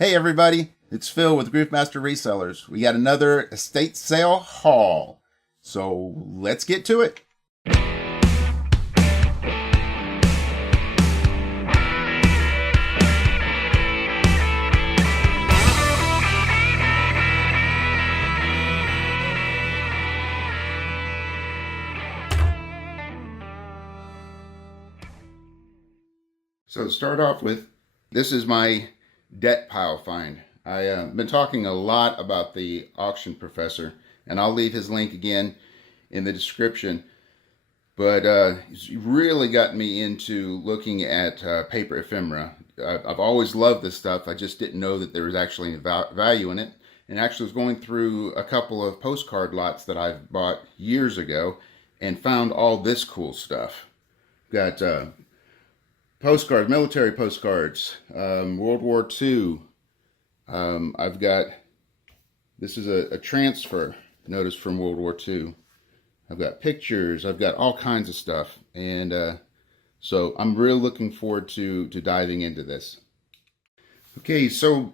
Hey everybody, it's Phil with Groovemaster Resellers. We got another estate sale haul. So let's get to it. So to start off with, this is my debt pile find. I've been talking a lot about the auction professor, and I'll leave his link again in the description. But it's really got me into looking at paper ephemera. I've always loved this stuff. I just didn't know that there was actually value in it. And actually was going through a couple of postcard lots that I've bought years ago and found all this cool stuff. Got postcards, military postcards, World War II. I've got, this is a transfer notice from World War II. I've got pictures, I've got all kinds of stuff. And so I'm really looking forward to diving into this. Okay, so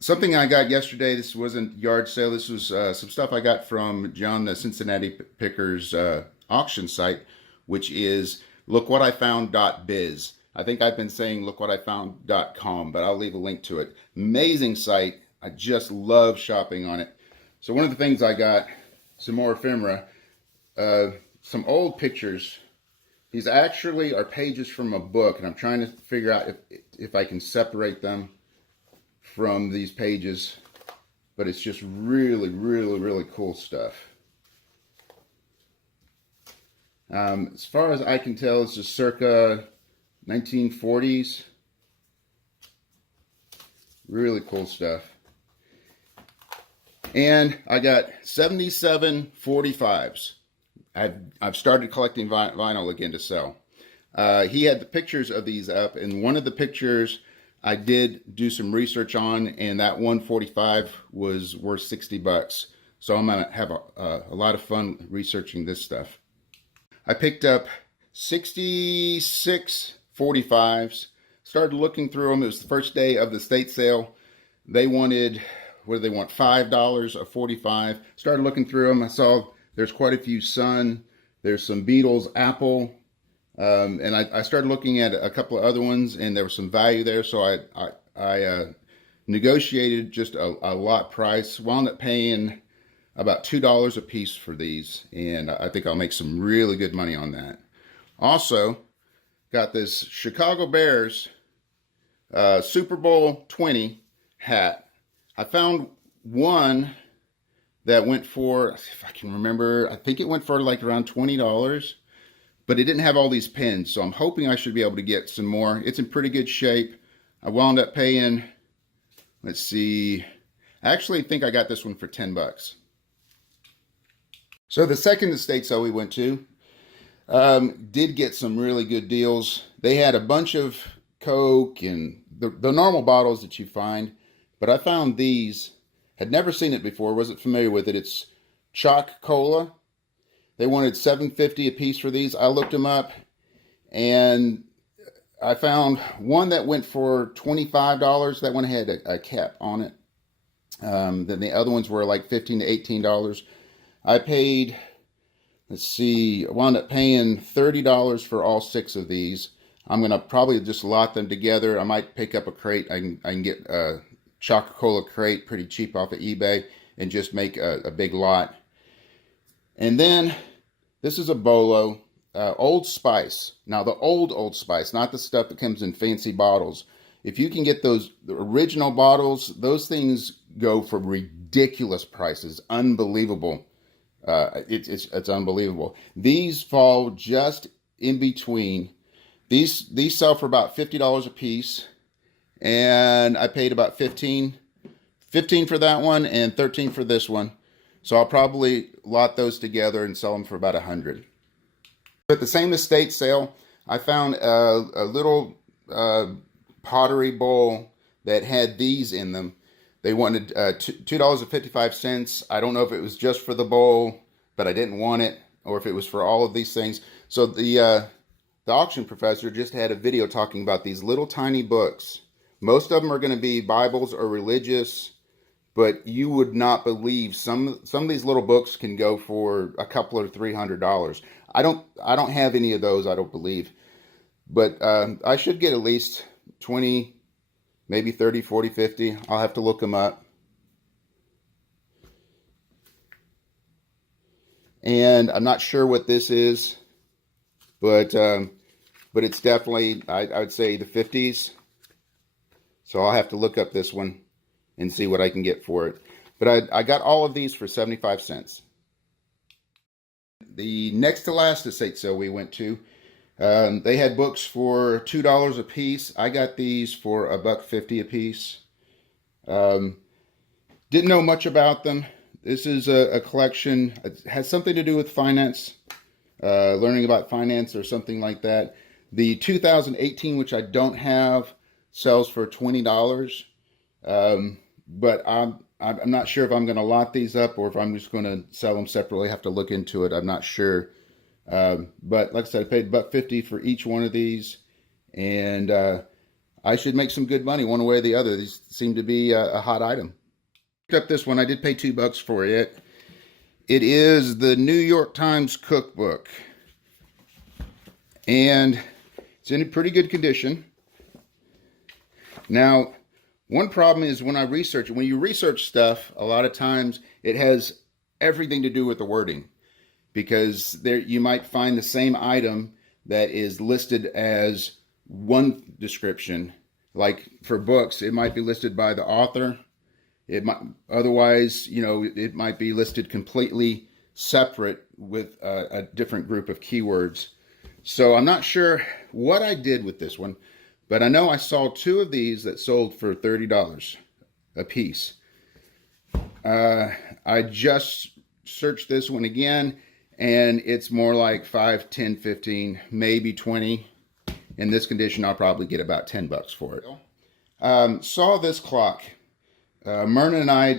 something I got yesterday, this wasn't yard sale, this was some stuff I got from John the Cincinnati Picker's auction site, which is lookwhatifound.biz. I think I've been saying lookwhatifound.com, but I'll leave a link to it. Amazing site. I just love shopping on it. So one of the things I got, some more ephemera, some old pictures. These actually are pages from a book, and I'm trying to figure out if I can separate them from these pages, but it's just really, really, really cool stuff. As far as I can tell, it's just circa 1940s. Really cool stuff. And I got 77 45s. I've started collecting vinyl again to sell. He had the pictures of these up, and one of the pictures I did do some research on, and that 145 was worth 60 bucks. So I'm gonna have a lot of fun researching this stuff. I picked up 66 45s, started looking through them. It was the first day of the estate sale. They wanted, what do they want, $5 a 45. Started looking through them. I saw there's quite a few Sun, there's some Beatles, Apple, and I started looking at a couple of other ones, and there was some value there, so I negotiated just a lot price. Wound up paying about $2 a piece for these, and I think I'll make some really good money on that. Also, got this Chicago Bears Super Bowl 20 hat. I found one that went for, if I can remember, I think it went for like around $20, but it didn't have all these pins, so I'm hoping I should be able to get some more. It's in pretty good shape. I wound up paying, let's see, I actually think I got this one for 10 bucks. So the second estate sale we went to, did get some really good deals. They had a bunch of Coke and the normal bottles that you find, but I found these. Had never seen it before, wasn't familiar with it. It's Chalk Cola. They wanted $7.50 a piece for these. I looked them up, and I found one that went for $25. That one had a cap on it. Then the other ones were like $15 to $18. I paid, let's see, I wound up paying $30 for all 6 of these. I'm going to probably just lot them together. I might pick up a crate. I can get a Coca-Cola crate pretty cheap off of eBay and just make a big lot. And then this is a bolo, Old Spice. Now the Old Spice, not the stuff that comes in fancy bottles. If you can get the original bottles, those things go for ridiculous prices. Unbelievable. It's unbelievable. These fall just in between. These sell for about $50 a piece, and I paid about 15 for that one and 13 for this one. So I'll probably lot those together and sell them for about 100. At the same estate sale, I found a little pottery bowl that had these in them. They wanted $2.55. I don't know if it was just for the bowl, but I didn't want it, or if it was for all of these things. So the auction professor just had a video talking about these little tiny books Most of them are going to be Bibles or religious, but you would not believe some of these little books can go for a couple or $300. I don't have any of those, I don't believe, but I should get at least 20, maybe 30, 40, 50. I'll have to look them up. And I'm not sure what this is, but it's definitely, I would say, the 50s. So I'll have to look up this one and see what I can get for it. But I got all of these for 75 cents. The next to last estate sale we went to, they had books for $2 a piece. I got these for $1.50 a piece. Didn't know much about them. This is a collection. It has something to do with finance, learning about finance or something like that. The 2018, which I don't have, sells for $20. But I'm not sure if I'm going to lot these up or if I'm just going to sell them separately. I have to look into it. I'm not sure. But like I said, I paid $1.50 for each one of these, and I should make some good money one way or the other. These seem to be a hot item. Picked up this one. I did pay $2 for it. It is the New York Times Cookbook, and it's in pretty good condition. Now, one problem is when you research stuff, a lot of times it has everything to do with the wording, because there you might find the same item that is listed as one description. Like for books, it might be listed by the author. It might otherwise, it might be listed completely separate with a different group of keywords. So I'm not sure what I did with this one, but I know I saw two of these that sold for $30 a piece. I just searched this one again, and it's more like 5, 10, 15, maybe 20. In this condition, I'll probably get about $10 for it. Saw this clock. Myrna and I,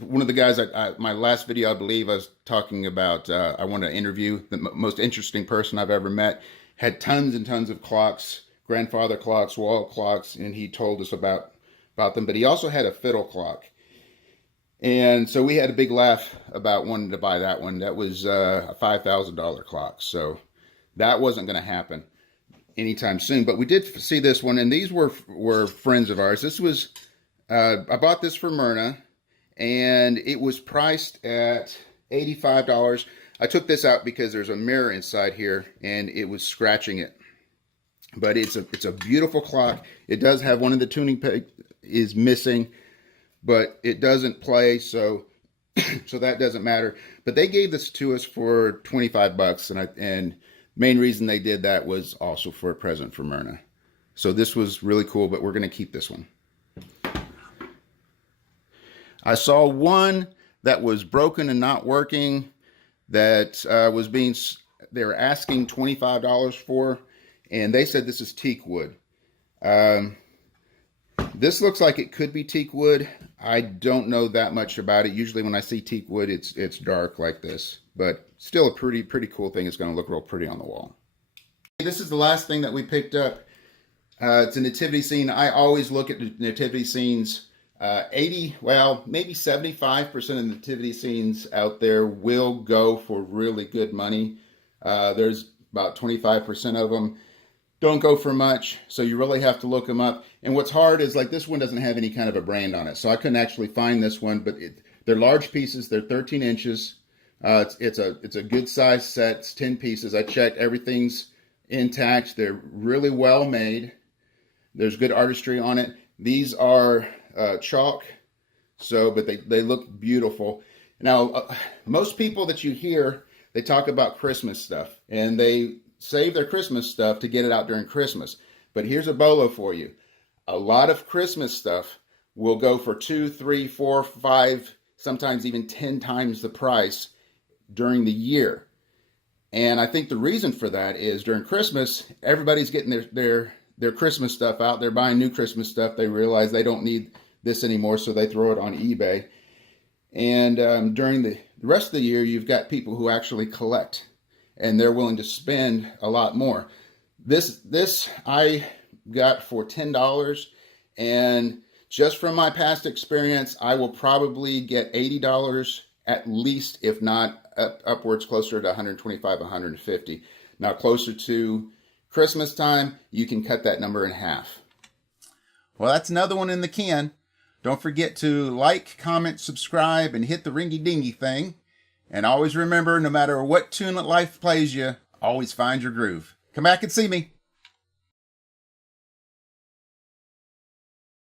one of the guys, my last video, I believe, I was talking about, I want to interview the most interesting person I've ever met, had tons and tons of clocks, grandfather clocks, wall clocks, and he told us about them. But he also had a fiddle clock. And so we had a big laugh about wanting to buy that one. That was a $5,000 clock. So that wasn't going to happen anytime soon. But we did see this one, and these were friends of ours. This was, I bought this for Myrna, and it was priced at $85. I took this out because there's a mirror inside here, and it was scratching it. But it's a beautiful clock. It does have one of the tuning pegs is missing, but it doesn't play, so that doesn't matter. But they gave this to us for $25, and main reason they did that was also for a present for Myrna. So this was really cool, but we're going to keep this one. I saw one that was broken and not working that they were asking $25 for, and they said this is teak wood. This looks like it could be teak wood. I don't know that much about it. Usually when I see teak wood, it's dark like this, but still a pretty cool thing. It's going to look real pretty on the wall. This is the last thing that we picked up. It's a nativity scene. I always look at nativity scenes. Maybe 75% of nativity scenes out there will go for really good money. There's about 25% of them don't go for much, so you really have to look them up. And what's hard is, like, this one doesn't have any kind of a brand on it, so I couldn't actually find this one. But they're large pieces. They're 13 inches. It's a good size set. It's 10 pieces. I checked. Everything's intact. They're really well made. There's good artistry on it. These are chalk, but they look beautiful. Now, most people that you hear, they talk about Christmas stuff, and they save their Christmas stuff to get it out during Christmas. But here's a bolo for you. A lot of Christmas stuff will go for 2, 3, 4, 5, sometimes even 10 times the price during the year. And I think the reason for that is during Christmas, everybody's getting their Christmas stuff out. They're buying new Christmas stuff. They realize they don't need this anymore, so they throw it on eBay. And during the rest of the year, you've got people who actually collect, and they're willing to spend a lot more. This I got for $10. And just from my past experience, I will probably get $80 at least, if not upwards closer to 125, 150. Now, closer to Christmas time, you can cut that number in half. Well, that's another one in the can. Don't forget to like, comment, subscribe, and hit the ringy-dingy thing. And always remember, no matter what tune life plays you, always find your groove. Come back and see me.